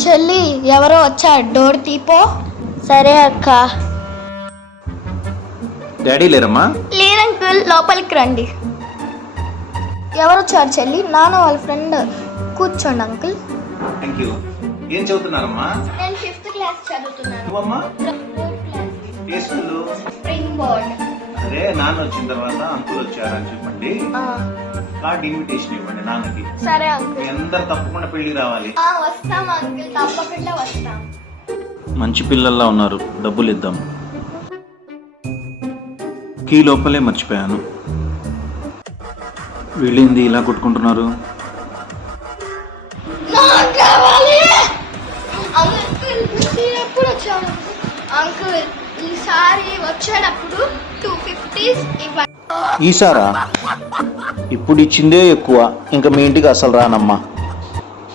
చెల్లి ఎవరో వచ్చారు, డోర్ తీపో. సరే అక్క. డాడీ లేరమ్మా? లేరు అంకుల్, లోపలికి రండి. ఎవరు వచ్చారు చెల్లి? నాన్న వాళ్ళ ఫ్రెండ్. కూర్చోండి అంకుల్. Thank you. ఏం చదువుతున్నారమ్మా? నేను 5th క్లాస్ చదువుతున్నాను. నువ్వమ్మా? 4th class. ఏ స్కూల్? Spring board. అదే నాన్న వచ్చిన తర్వాత అంకుల్ వచ్చారని చెప్పండి. కార్డ్ ఇన్విటేషన్ ఇవ్వండి నాన్నకి. సరే అంకుల్. మీ అందరు తప్పకుండా పెళ్లికి రావాలి. వస్తాం అంకుల్, తప్పకుండా వస్తాం. మంచి పిల్లల్లా ఉన్నారు, డబ్బులు ఇద్దాం. కీ లోపలే మర్చిపోయాను. వీళ్ళేంది ఇలా కొట్టుకుంటున్నారు? అంకుల్ ఎప్పుడు వచ్చాను అంకుల్? ఈసారి వచ్చేటప్పుడు 250s ఇవ్వండి. ఈసారా? ఇప్పుడు ఇచ్చిందే ఎక్కువ, ఇంకా మీ ఇంటికి అసలు రానమ్మా.